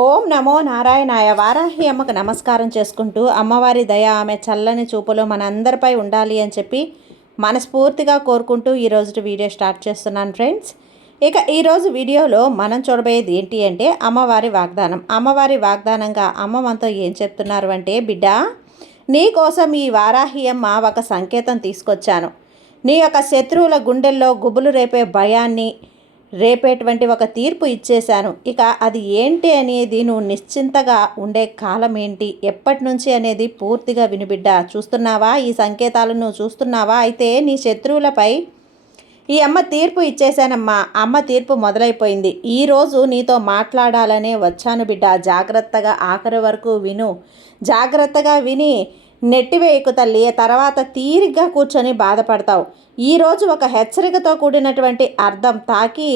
ఓం నమో నారాయణాయ. వారాహి అమ్మకు నమస్కారం చేసుకుంటూ అమ్మవారి దయ ఆమె చల్లని చూపులో మనందరిపై ఉండాలి అని చెప్పి మనస్ఫూర్తిగా కోరుకుంటూ ఈరోజు వీడియో స్టార్ట్ చేస్తున్నాను ఫ్రెండ్స్. ఇక ఈరోజు వీడియోలో మనం చూడబోయేది ఏంటి అంటే అమ్మవారి వాగ్దానం. అమ్మవారి వాగ్దానంగా అమ్మ మనతో ఏం చెప్తున్నారు అంటే, బిడ్డ నీ కోసం ఈ వారాహి అమ్మ ఒక సంకేతం తీసుకొచ్చాను. నీ యొక్క శత్రువుల గుండెల్లో గుబులు రేపే భయాన్ని రేపేటువంటి ఒక తీర్పు ఇచ్చేశాను. ఇక అది ఏంటి అనేది నువ్వు నిశ్చింతగా ఉండే కాలం ఏంటి, ఎప్పటి నుంచి అనేది పూర్తిగా వినిబిడ్డ. చూస్తున్నావా ఈ సంకేతాలను, నువ్వు చూస్తున్నావా? అయితే నీ శత్రువులపై ఈ అమ్మ తీర్పు ఇచ్చేశానమ్మా. అమ్మ తీర్పు మొదలైపోయింది. ఈరోజు నీతో మాట్లాడాలనే వచ్చాను బిడ్డ. జాగ్రత్తగా ఆఖరి వరకు విను. జాగ్రత్తగా విని నెట్టివేయకు తల్లి. తర్వాత తీరిగ్గా కూర్చొని బాధపడతావు. ఈరోజు ఒక హెచ్చరికతో కూడినటువంటి అర్థం తాకి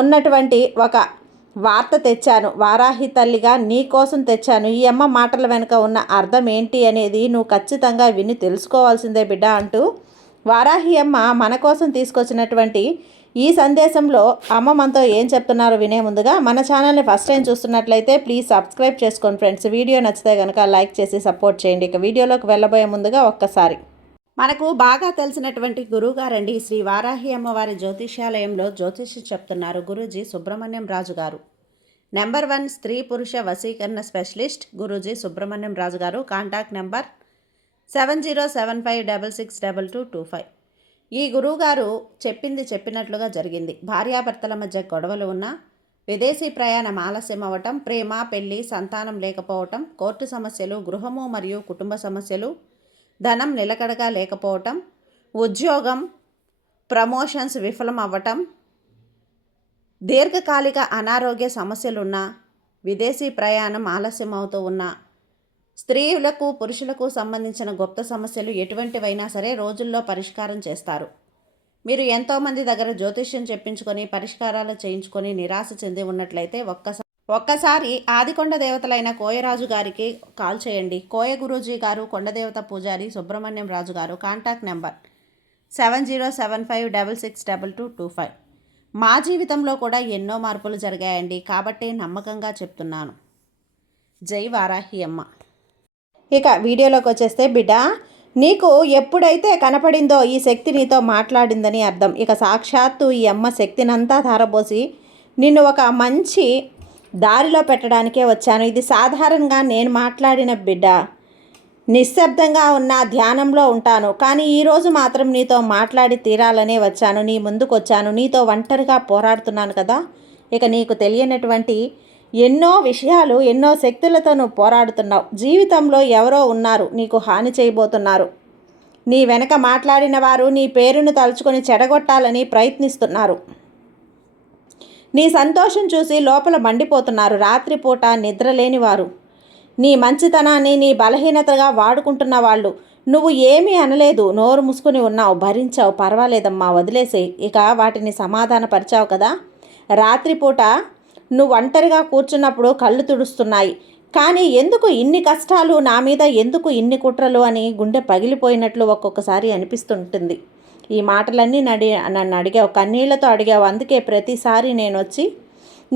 ఉన్నటువంటి ఒక వార్త తెచ్చాను. వారాహి తల్లిగా నీ కోసం తెచ్చాను. ఈ అమ్మ మాటల వెనుక ఉన్న అర్థం ఏంటి అనేది నువ్వు ఖచ్చితంగా విని తెలుసుకోవాల్సిందే బిడ్డ అంటూ వారాహి అమ్మ మన కోసం తీసుకొచ్చినటువంటి ఈ సందేశంలో అమ్మ మనతో ఏం చెప్తున్నారో వినే ముందుగా మన ఛానల్ని ఫస్ట్ టైం చూస్తున్నట్లయితే ప్లీజ్ సబ్స్క్రైబ్ చేసుకోండి ఫ్రెండ్స్. వీడియో నచ్చితే కనుక లైక్ చేసి సపోర్ట్ చేయండి. ఇక వీడియోలోకి వెళ్ళబోయే ముందుగా ఒక్కసారి మనకు బాగా తెలిసినటువంటి గురువుగారండి శ్రీ వారాహి అమ్మవారి జ్యోతిష్యాలయంలో జ్యోతిష్యం చెప్తున్నారు గురూజీ సుబ్రహ్మణ్యం రాజు గారు. నెంబర్ 1 స్త్రీ పురుష వశీకరణ స్పెషలిస్ట్ గురూజీ సుబ్రహ్మణ్యం రాజు గారు. Contact number 7075662225. ఈ గురువుగారు చెప్పింది చెప్పినట్లుగా జరిగింది. భార్యాభర్తల మధ్య గొడవలు ఉన్నా, విదేశీ ప్రయాణం ఆలస్యం అవ్వటం, ప్రేమ పెళ్లి సంతానం లేకపోవటం, కోర్టు సమస్యలు, గృహము మరియు కుటుంబ సమస్యలు, ధనం నిలకడగా లేకపోవటం, ఉద్యోగం ప్రమోషన్స్ విఫలం అవ్వటం, దీర్ఘకాలిక అనారోగ్య సమస్యలున్నా, విదేశీ ప్రయాణం ఆలస్యం అవుతూ ఉన్నా, స్త్రీలకు పురుషులకు సంబంధించిన గుప్త సమస్యలు ఎటువంటివైనా సరే రోజుల్లో పరిష్కారం చేస్తారు. మీరు ఎంతోమంది దగ్గర జ్యోతిష్యం చెప్పించుకొని పరిష్కారాలు చేయించుకొని నిరాశ చెంది ఉన్నట్లయితే ఒక్కసారి ఆదికొండ దేవతలైన కోయరాజు గారికి కాల్ చేయండి. కోయ గురూజీ గారు, కొండదేవత పూజారి సుబ్రహ్మణ్యం రాజు గారు. Contact number 7075662225. మా జీవితంలో కూడా ఎన్నో మార్పులు జరిగాయండి కాబట్టి నమ్మకంగా చెప్తున్నాను. జై వారాహి అమ్మ. ఇక వీడియోలోకి వచ్చేస్తే బిడ్డ నీకు ఎప్పుడైతే కనపడిందో ఈ శక్తి నీతో మాట్లాడిందని అర్థం. ఇక సాక్షాత్తు ఈ అమ్మ శక్తినంతా ధారపోసి నిన్ను ఒక మంచి దారిలో పెట్టడానికే వచ్చాను. ఇది సాధారణంగా నేను మాట్లాడిన బిడ్డ. నిశ్శబ్దంగా ఉన్న ధ్యానంలో ఉంటాను, కానీ ఈరోజు మాత్రం నీతో మాట్లాడి తీరాలనే వచ్చాను. నీ ముందుకు వచ్చాను. నీతో ఒంటరిగా పోరాడుతున్నాను కదా. ఇక నీకు తెలియనటువంటి ఎన్నో విషయాలు, ఎన్నో శక్తులతో నువ్వు పోరాడుతున్నావు. జీవితంలో ఎవరో ఉన్నారు నీకు హాని చేయబోతున్నారు. నీ వెనక మాట్లాడిన వారు నీ పేరును తలుచుకొని చెడగొట్టాలని ప్రయత్నిస్తున్నారు. నీ సంతోషం చూసి లోపల మండిపోతున్నారు. రాత్రిపూట నిద్రలేని వారు నీ మంచితనాన్ని నీ బలహీనతగా వాడుకుంటున్న వాళ్ళు. నువ్వు ఏమీ అనలేదు, నోరు మూసుకొని ఉన్నావు, భరించావు. పర్వాలేదమ్మా వదిలేసేయి. ఇక వాటిని సమాధానపరిచావు కదా. రాత్రిపూట నువ్వు ఒంటరిగా కూర్చున్నప్పుడు కళ్ళు తుడుస్తున్నాయి. కానీ ఎందుకు ఇన్ని కష్టాలు నా మీద, ఎందుకు ఇన్ని కుట్రలు అని గుండె పగిలిపోయినట్లు ఒక్కొక్కసారి అనిపిస్తుంటుంది. ఈ మాటలన్నీ నన్ను అడిగావు, కన్నీళ్లతో అడిగావు. అందుకే ప్రతిసారి నేను వచ్చి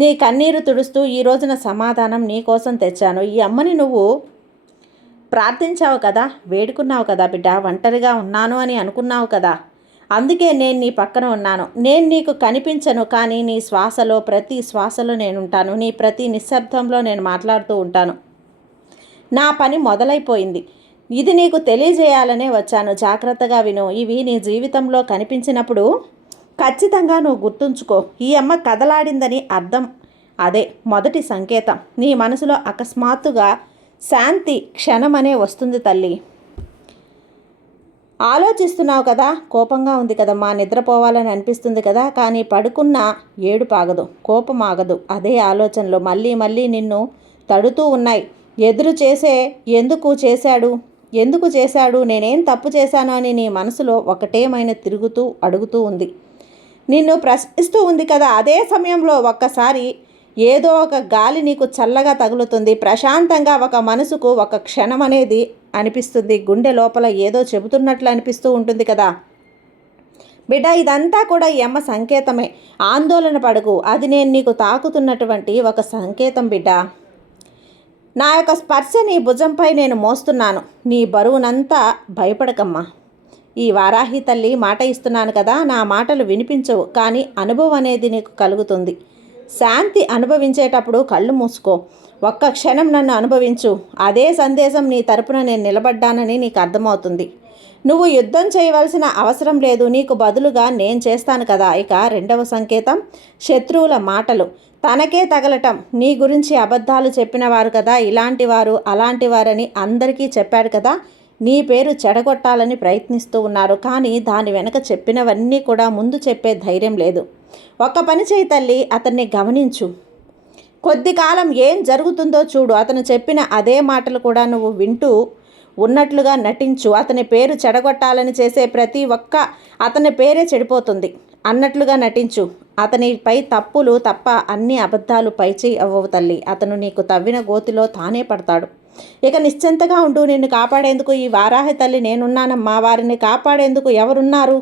నీ కన్నీరు తుడుస్తూ ఈ రోజున సమాధానం నీ కోసం తెచ్చాను. ఈ అమ్మని నువ్వు ప్రార్థించావు కదా, వేడుకున్నావు కదా బిడ్డ. ఒంటరిగా ఉన్నాను అని అనుకున్నావు కదా. అందుకే నేను నీ పక్కన ఉన్నాను. నేను నీకు కనిపించను, కానీ నీ శ్వాసలో, ప్రతి శ్వాసలో నేనుంటాను. నీ ప్రతి నిశ్శబ్దంలో నేను మాట్లాడుతూ ఉంటాను. నా పని మొదలైపోయింది. ఇది నీకు తెలియజేయాలనే వచ్చాను. జాగ్రత్తగా విను. ఇవి నీ జీవితంలో కనిపించినప్పుడు ఖచ్చితంగా నువ్వు గుర్తుంచుకో. ఈ అమ్మ కదలాడిందని అర్థం అదే మొదటి సంకేతం. నీ మనసులో అకస్మాత్తుగా శాంతి క్షణమనే వస్తుంది తల్లి. ఆలోచిస్తున్నావు కదా, కోపంగా ఉంది కదమ్మా, నిద్రపోవాలని అనిపిస్తుంది కదా. కానీ పడుకున్న ఏడుపు ఆగదు, కోపం ఆగదు. అదే ఆలోచనలు మళ్ళీ మళ్ళీ నిన్ను తడుతూ ఉన్నాయి. ఎదురు చేసే ఎందుకు చేశాడు, నేనేం తప్పు చేశాను అని నీ మనసులో ఒకటేమైన తిరుగుతూ అడుగుతూ ఉంది. నిన్ను ప్రశ్నిస్తూ ఉంది కదా. అదే సమయంలో ఒక్కసారి ఏదో ఒక గాలి నీకు చల్లగా తగులుతుంది. ప్రశాంతంగా ఒక మనసుకు ఒక క్షణం అనేది అనిపిస్తుంది. గుండె లోపల ఏదో చెబుతున్నట్లు అనిపిస్తూ ఉంటుంది కదా. బిడ్డ, ఇదంతా కూడా ఈ అమ్మ సంకేతమే. ఆందోళన పడకు, అది నేను నీకు తాకుతున్నటువంటి ఒక సంకేతం బిడ్డ. నా యొక్క స్పర్శ నీ భుజంపై నేను మోస్తున్నాను, నీ బరువునంతా భయపడకమ్మా. ఈ వారాహి తల్లి మాట ఇస్తున్నాను కదా, నా మాటలు వినిపించవు, కానీ అనుభవం అనేది నీకు కలుగుతుంది. శాంతి అనుభవించేటప్పుడు కళ్ళు మూసుకో, ఒక్క క్షణం నన్ను అనుభవించు. అదే సందేశం నీ తరపున నేను నిలబడ్డానని నీకు అర్థమవుతుంది. నువ్వు యుద్ధం చేయవలసిన అవసరం లేదు, నీకు బదులుగా నేను చేస్తాను కదా. ఇక రెండవ సంకేతం, శత్రువుల మాటలు తనకే తగలటం. నీ గురించి అబద్ధాలు చెప్పిన వారు కదా, ఇలాంటి వారు అలాంటి వారని అందరికీ చెప్పాడు కదా, నీ పేరు చెడగొట్టాలని ప్రయత్నిస్తూ ఉన్నారు. కానీ దాని వెనక చెప్పినవన్నీ కూడా ముందు చెప్పే ధైర్యం లేదు. ఒక్క పని చేయి తల్లి, అతన్ని గమనించు. కొద్ది కాలం ఏం జరుగుతుందో చూడు. అతను చెప్పిన అదే మాటలు కూడా నువ్వు వింటూ ఉన్నట్లుగా నటించు. అతని పేరు చెడగొట్టాలని చేసే ప్రతి ఒక్క అతని పేరే చెడిపోతుంది అన్నట్లుగా నటించు. అతనిపై తప్పులు తప్ప అన్ని అబద్ధాలు పైచేయి అవ్వవు తల్లి. అతను నీకు తవ్విన గోతిలో తానే పడతాడు. ఇక నిశ్చింతగా ఉంటూ నిన్ను కాపాడేందుకు ఈ వారాహి తల్లి నేనున్నానమ్మా. వారిని కాపాడేందుకు ఎవరున్నారు?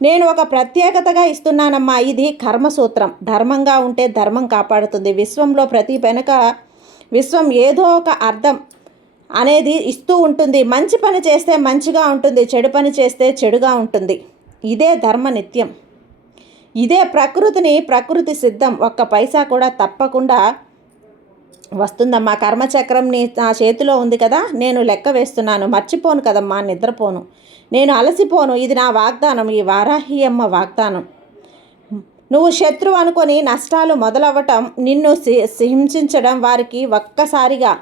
నేను ఒక ప్రత్యేకతగా ఇస్తున్నానమ్మా. ఇది కర్మసూత్రం. ధర్మంగా ఉంటే ధర్మం కాపాడుతుంది. విశ్వంలో ప్రతి వెనక విశ్వం ఏదో ఒక అర్థం అనేది ఇస్తూ ఉంటుంది. మంచి పని చేస్తే మంచిగా ఉంటుంది, చెడు పని చేస్తే చెడుగా ఉంటుంది. ఇదే ధర్మ నిత్యం, ఇదే ప్రకృతి సిద్ధం. ఒక్క పైసా కూడా తప్పకుండా వస్తుందమ్మా. కర్మచక్రం నా చేతిలో ఉంది కదా, నేను లెక్క వేస్తున్నాను. మర్చిపోను కదమ్మా, నిద్రపోను, నేను అలసిపోను. ఇది నా వాగ్దానం, ఈ వారాహి అమ్మ వాగ్దానం. నువ్వు శత్రువు అనుకొని నష్టాలు మొదలవ్వటం, నిన్ను హింసించడం, వారికి ఒక్కసారిగా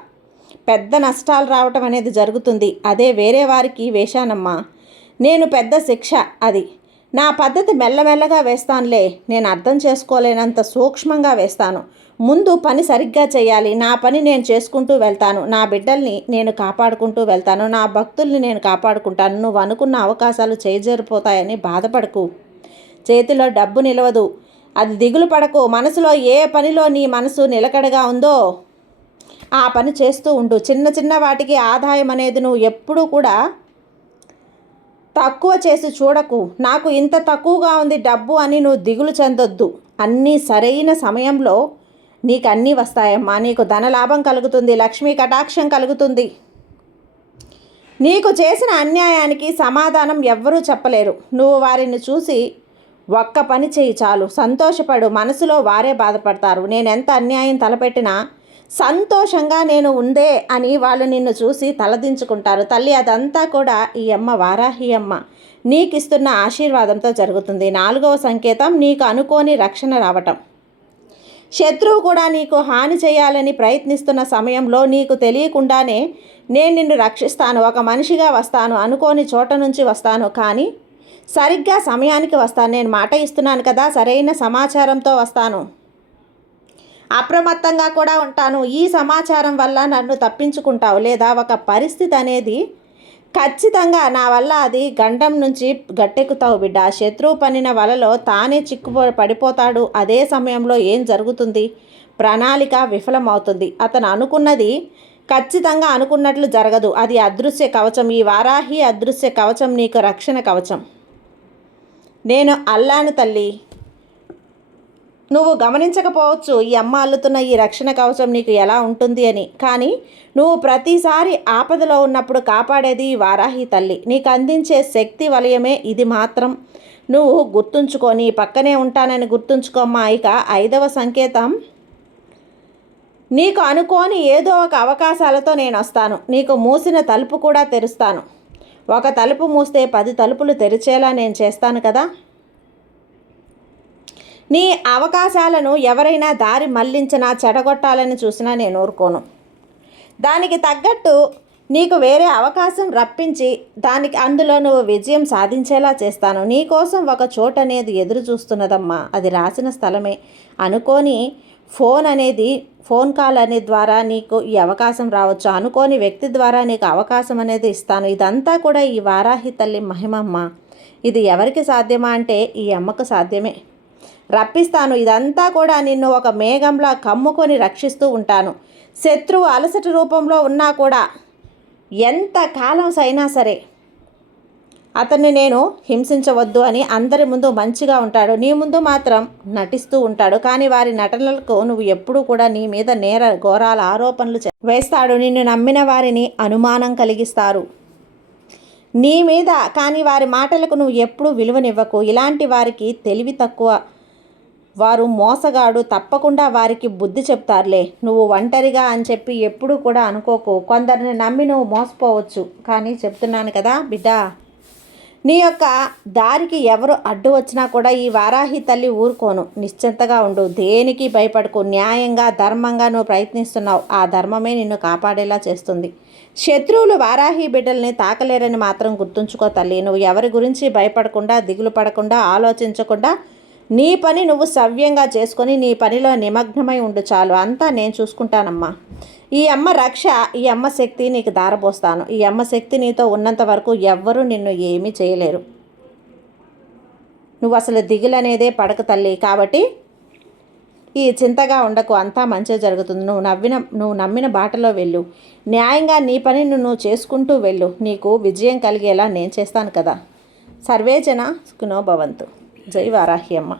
పెద్ద నష్టాలు రావటం అనేది జరుగుతుంది. అదే వేరే వారికి వేశానమ్మా, నేను పెద్ద శిక్ష. అది నా పద్ధతి. మెల్లమెల్లగా వేస్తానులే, నేను అర్థం చేసుకోలేనంత సూక్ష్మంగా వేస్తాను. ముందు పని సరిగ్గా చేయాలి. నా పని నేను చేసుకుంటూ వెళ్తాను. నా బిడ్డల్ని నేను కాపాడుకుంటూ వెళ్తాను. నా భక్తుల్ని నేను కాపాడుకుంటాను. నువ్వు అనుకున్న అవకాశాలు చేజారిపోతాయని బాధపడకు. చేతిలో డబ్బు నిలవదు, అది దిగులు పడకు. మనసులో ఏ పనిలో నీ మనసు నిలకడగా ఉందో ఆ పని చేస్తూ ఉండు. చిన్న చిన్న వాటికి ఆదాయం అనేది నువ్వు ఎప్పుడూ కూడా తక్కువ చేసి చూడకు. నాకు ఇంత తక్కువగా ఉంది డబ్బు అని నువ్వు దిగులు చెందొద్దు. అన్నీ సరైన సమయంలో నీకు అన్నీ వస్తాయమ్మా. నీకు ధనలాభం కలుగుతుంది, లక్ష్మీ కటాక్షం కలుగుతుంది. నీకు చేసిన అన్యాయానికి సమాధానం ఎవ్వరూ చెప్పలేరు. నువ్వు వారిని చూసి ఒక్క పని చేయి చాలు, సంతోషపడు. మనసులో వారే బాధపడతారు. నేనెంత అన్యాయం తలపెట్టినా సంతోషంగా నేను ఉందే అని వాళ్ళు నిన్ను చూసి తలదించుకుంటారు. తల్లి, అదంతా కూడా ఈ అమ్మ వారాహి అమ్మ నీకిస్తున్న ఆశీర్వాదంతో జరుగుతుంది. 4వ సంకేతం, నీకు అనుకోని రక్షణ రావటం. శత్రువు కూడా నీకు హాని చేయాలని ప్రయత్నిస్తున్న సమయంలో నీకు తెలియకుండానే నేను నిన్ను రక్షిస్తాను. ఒక మనిషిగా వస్తాను, అనుకోని చోట నుంచి వస్తాను, కానీ సరిగ్గా సమయానికి వస్తాను. నేను మాట ఇస్తున్నాను కదా, సరైన సమాచారంతో వస్తాను. అప్రమత్తంగా కూడా ఉంటాను. ఈ సమాచారం వల్ల నన్ను తప్పించుకుంటావు, లేదా ఒక పరిస్థితి అనేది ఖచ్చితంగా నా వల్ల అది గండం నుంచి గట్టెక్కుతావు బిడ్డ. శత్రువు పన్నిన వలలో తానే పడిపోతాడు. అదే సమయంలో ఏం జరుగుతుంది? ప్రణాళిక విఫలమవుతుంది. అతను అనుకున్నది ఖచ్చితంగా అనుకున్నట్లు జరగదు. అది అదృశ్య కవచం. ఈ వారాహి అదృశ్య కవచం నీకు రక్షణ కవచం. నేను అల్లాను తల్లి. నువ్వు గమనించకపోవచ్చు ఈ అమ్మ అల్లుతున్న ఈ రక్షణ కవచం నీకు ఎలా ఉంటుంది అని. కానీ నువ్వు ప్రతిసారి ఆపదలో ఉన్నప్పుడు కాపాడేది ఈ వారాహి తల్లి. నీకు అందించే శక్తి వలయమే ఇది మాత్రం నువ్వు గుర్తుంచుకో. నీ పక్కనే ఉంటానని గుర్తుంచుకోమ్మా. ఇక 5వ సంకేతం, నీకు అనుకోని ఏదో ఒక అవకాశాలతో నేను వస్తాను. నీకు మూసిన తలుపు కూడా తెరుస్తాను. ఒక తలుపు మూస్తే 10 తలుపులు తెరిచేలా నేను చేస్తాను కదా. నీ అవకాశాలను ఎవరైనా దారి మళ్లించినా చెడగొట్టాలని చూసినా నేను ఊరుకోను. దానికి తగ్గట్టు నీకు వేరే అవకాశం రప్పించి అందులో నువ్వు విజయం సాధించేలా చేస్తాను. నీకోసం ఒక చోటు అనేది ఎదురు చూస్తున్నదమ్మా. అది రాసిన స్థలమే. అనుకోని ఫోన్ కాల్ అనే ద్వారా నీకు ఈ అవకాశం రావచ్చు. అనుకోని వ్యక్తి ద్వారా నీకు అవకాశం అనేది ఇస్తాను. ఇదంతా కూడా ఈ వారాహి తల్లి మహిమమ్మ. ఇది ఎవరికి సాధ్యమా అంటే ఈ అమ్మకు సాధ్యమే. రప్పిస్తాను. ఇదంతా కూడా నిన్ను ఒక మేఘంలా కమ్ముకొని రక్షిస్తూ ఉంటాను. శత్రువు అలసట రూపంలో ఉన్నా కూడా ఎంత కాలం అయినా సరే అతన్ని నేను హింసించవద్దు అని అందరి ముందు మంచిగా ఉంటాడు, నీ ముందు మాత్రం నటిస్తూ ఉంటాడు. కానీ వారి నటనలకు నువ్వు ఎప్పుడూ కూడా నీ మీద ఘోరాల ఆరోపణలు వేస్తాడు. నిన్ను నమ్మిన వారిని అనుమానం కలిగిస్తారు నీ మీద. కానీ వారి మాటలకు నువ్వు ఎప్పుడూ విలువనివ్వకు. ఇలాంటి వారికి తెలివి తక్కువ, వారు మోసగాడు, తప్పకుండా వారికి బుద్ధి చెప్తారులే. నువ్వు ఒంటరిగా అని చెప్పి ఎప్పుడూ కూడా అనుకోకు. కొందరిని నమ్మి నువ్వు మోసపోవచ్చు, కానీ చెప్తున్నాను కదా బిడ్డ, నీ యొక్క దారికి ఎవరు అడ్డు వచ్చినా కూడా ఈ వారాహి తల్లి ఊరుకోను. నిశ్చింతగా ఉండు, దేనికి భయపడకు. న్యాయంగా ధర్మంగా నువ్వు ప్రయత్నిస్తున్నావు, ఆ ధర్మమే నిన్ను కాపాడేలా చేస్తుంది. శత్రువులు వారాహి బిడ్డల్ని తాకలేరని మాత్రం గుర్తుంచుకో తల్లి. నువ్వు ఎవరి గురించి భయపడకుండా, దిగులు పడకుండా, ఆలోచించకుండా నీ పని నువ్వు సవ్యంగా చేసుకొని నీ పనిలో నిమగ్నమై ఉండు చాలు. అంతా నేను చూసుకుంటానమ్మా. ఈ అమ్మ రక్ష, ఈ అమ్మ శక్తి నీకు దారపోస్తాను. ఈ అమ్మ శక్తి నీతో ఉన్నంత వరకు ఎవ్వరూ నిన్ను ఏమీ చేయలేరు. నువ్వు అసలు దిగులనేదే పడక తల్లి. కాబట్టి ఈ చింతగా ఉండకు, అంతా మంచిగా జరుగుతుంది. నువ్వు నమ్మిన బాటలో వెళ్ళు, న్యాయంగా నీ పని నువ్వు చేసుకుంటూ వెళ్ళు. నీకు విజయం కలిగేలా నేను చేస్తాను కదా. సర్వేజన సుఖినో భవంతు. జై వారాహి అమ్మ.